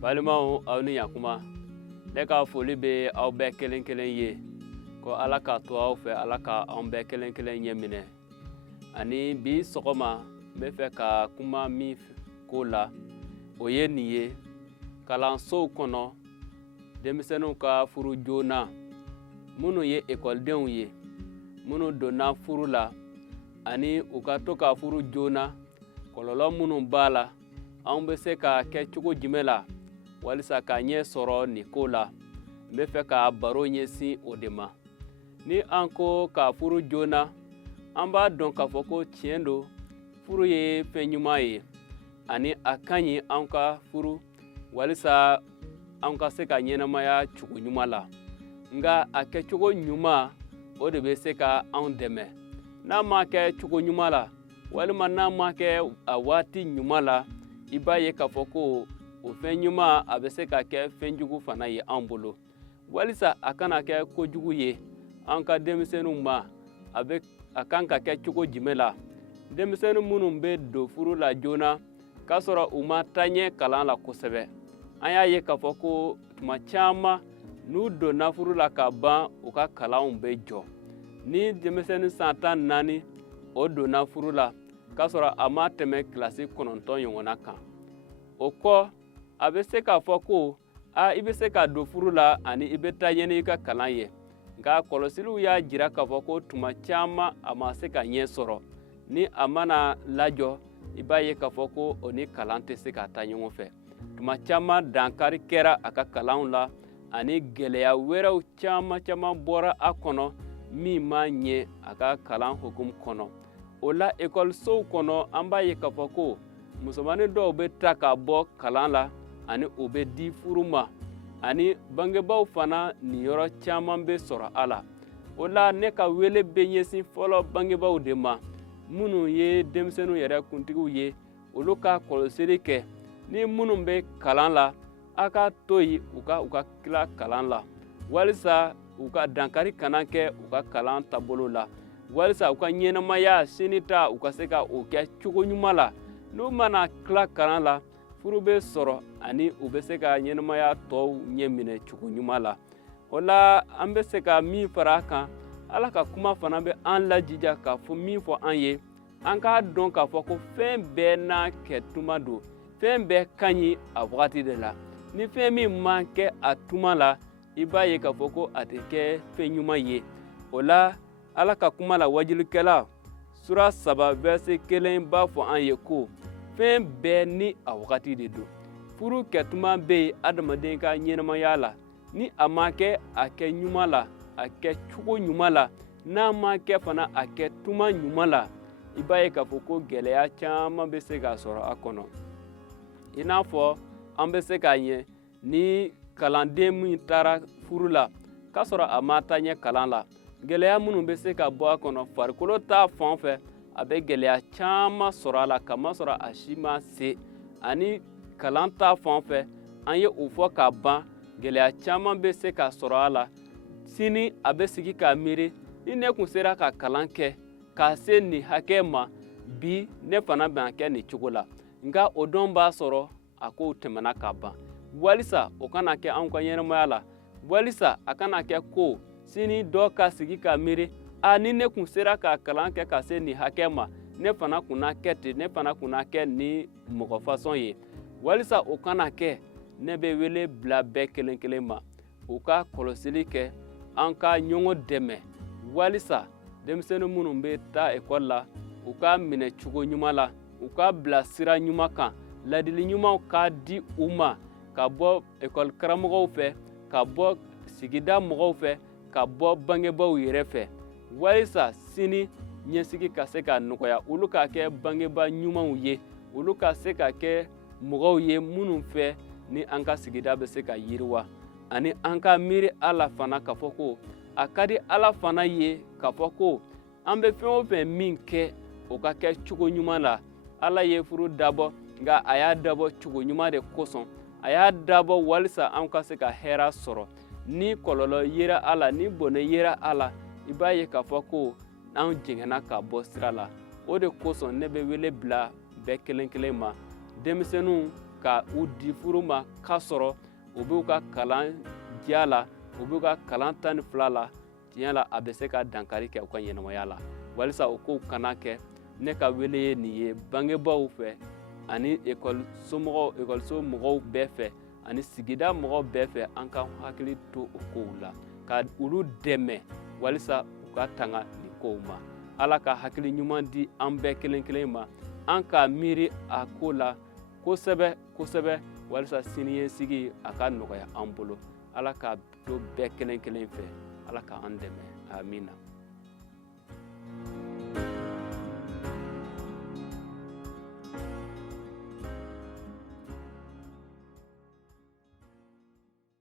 Balimaw aw ni yakuma ne ka foli be aw bɛɛ kelen kelen ye ko Ala ka to aw fɛ Ala ka an bɛɛ kelen kelen ɲɛ minɛ ani bi sɔgɔma n bɛ fɛ ka kuma min ko la o ye nin ye kalansow kɔnɔ denmisɛnninw ka furu joona minnu ye ekɔlidenw ye minnu donna furu la ani u ka to ka furu joona kɔlɔlɔ minnu b'a la an bɛ se ka kɛ cogo jumɛn la walisa ka ɲɛ sɔrɔ nin ko la n bɛ fɛ ka baro ɲɛsin o de ma ni an ko ka furu joona an b'a dɔn k'a fɔ ko tiɲɛ don furu ye fɛn ɲuman ye ani a ka ɲi an ka furu walisa an ka se ka ɲɛnamaya cogo ɲuman la nka a kɛcogo ɲuman o de bɛ se ka an dɛmɛ n'a ma kɛ cogo ɲuman la walima n'a ma kɛ a waati ɲuman la i b'a ye k'a fɔ ko o fɛn ɲuman a bɛ se ka kɛ fɛn jugu fana ye an bolo walisa a kana kɛ kojugu ye an ka denmisɛnninw ma a kan ka kɛ cogo jumɛn la denmisɛnnin minnu bɛ don furu la joona k'a sɔrɔ u ma taaɲɛ kalan la kosɛbɛ an y'a ye k'a fɔ ko tuma caman n'u donna furu la ka ban u ka kalanw bɛ jɔ ni denmisɛnnin san 14 o donna furu la k'a sɔrɔ a ma tɛmɛ kilasi 9 ɲɔgɔnna kan o kɔ a bɛ se k'a fɔ ko i bɛ se ka don furu la ani i bɛ taa ɲɛ n'i ka kalan ye nka kɔlɔsiliw y'a jira k'a fɔ ko tuma caman a ma se ka ɲɛ sɔrɔ ni a mana lajɔ i b'a ye k'a fɔ ko o ni kalan tɛ se ka taa ɲɔgɔn fɛ tuma caman dankari kɛra a ka kalanw la ani gɛlɛya wɛrɛw caman bɔra a kɔnɔ min ma ɲɛ a ka kalan hukumu kɔnɔ o la ekɔlisow kɔnɔ an b'a ye k'a fɔ ko musomanin dɔw bɛ ta ka bɔ kalan la ani o bɛ di furu ma ani bangebaaw fana niyɔrɔ caman bɛ sɔrɔ a la o la ne ka wele bɛ ɲɛsin fɔlɔ bangebaaw de ma minnu ye denmisɛnninw yɛrɛ kuntigiw ye olu ka kɔlɔsili kɛ ni minnu bɛ kalan la a ka to yen u ka tila kalan la walisa u ka dankari kana kɛ u ka kalan taabolo la walisa u ka ɲɛnamaya sini ta u ka se ka o kɛ cogo ɲuman la n'u mana tila kalan la furu bɛ sɔrɔ ani u bɛ se ka ɲɛnamaya tɔw ɲɛ minɛ cogo ɲuman la o la an bɛ se ka min fara a kan Ala ka kuma fana bɛ an lajija ka fɔ min fɔ an ye an k'a dɔn k'a fɔ ko fɛn bɛɛ n'a kɛ tuma don fɛn bɛɛ ka ɲi a wagati de la ni fɛn min man kɛ a tuma la i b'a ye k'a fɔ ko a tɛ kɛ fɛn ɲuman ye o la Ala ka kuma la wajilikɛla sura 3 verset 1 b'a fɔ an ye ko fɛn bɛɛ ni a wagati de don furu kɛtuma bɛ yen adamaden ka ɲɛnamaya la ni a ma kɛ a kɛ ɲuman la a kɛ cogo ɲuman la n'a ma kɛ fana a kɛ tuma ɲuman la i b'a ye k'a fɔ ko gɛlɛya caman bɛ se ka sɔrɔ a kɔnɔ i n'a fɔ an bɛ se k'a ɲɛ ni kalanden min taara furu la k'a sɔrɔ a ma taa ɲɛ kalan la gɛlɛya minnu bɛ se ka bɔ a kɔnɔ farikolo ta fan fɛ a bɛ gɛlɛya caman sɔrɔ a la kamasɔrɔ a si ma se ani kalan ta fan fɛ an ye o fɔ ka ban gɛlɛya caman bɛ se ka sɔrɔ a la sini a bɛ sigi k'a miiri ni ne kun sera ka kalan kɛ k'a se nin hakɛ ma bi ne fana bɛna kɛ nin cogo la nka o don b'a sɔrɔ a kow tɛmɛna ka ban walisa o kana kɛ anw ka ɲɛnamaya la walisa a kana kɛ ko sini dɔ ka sigi ka miiri ni ne kun sera ka kalan kɛ ka se nin hakɛ ma ne fana kunna kɛ ten ne fana kunna kɛ ni mɔgɔ fasɔn ye walisa o kana kɛ ne bɛ wele bila bɛɛ kelen kelen ma u ka kɔlɔsili kɛ an ka ɲɔgɔn dɛmɛ walisa denmisɛnnin minnu bɛ taa ekɔli la u ka minɛ cogo ɲuman la u ka bila sira ɲuman kan ladili ɲumanw ka di u ma ka bɔ ekɔli karamɔgɔw fɛ ka bɔ sigida mɔgɔw fɛ ka bɔ bangebaaw yɛrɛ fɛ walisa sini ɲɛsigi ka se ka nɔgɔya olu ka kɛ bangebaa ɲumanw ye olu ka se ka kɛ mɔgɔw ye minnu fɛ ni an ka sigida bɛ se ka yiriwa ani an ka miiri Ala fana k'a fɔ ko a ka di Ala fana ye k'a fɔ ko an bɛ fɛn o fɛn min kɛ o ka kɛ cogo ɲuman la Ala ye furu dabɔ nka a y'a dabɔ cogo ɲuman de kosɔn a y'a dabɔ walisa an ka se ka hɛrɛ sɔrɔ ni kɔlɔlɔ yera a la ni bɔnɛ yera a la i b'a ye k'a fɔ ko an jɛngɛnna ka bɔ sira la o de kosɔn ne bɛ wele bila bɛɛ kelen kelen ma denmisɛnninw ka u di furu ma k'a sɔrɔ u b'u ka kalan diya la u b'u ka kalan 12 la tiɲɛ la a bɛ se ka dankari kɛ u ka ɲɛnamaya la walisa u k'u kana kɛ ne ka wele ye nin ye bangebaaw fɛ ani ekɔliso mɔgɔw bɛɛ fɛ ani sigida mɔgɔw bɛɛ fɛ an ka hakili to o kow la ka olu dɛmɛ walisa u ka tanga nin kow ma ala ka hakili ɲuman di an bɛɛ kelen kelen ma an ka miiri a ko la kosɛbɛ kosɛbɛ walisa siniɲɛsigi a ka nɔgɔya an bolo ala ka to bɛɛ kelen kelen fɛ ala ka an dɛmɛ amina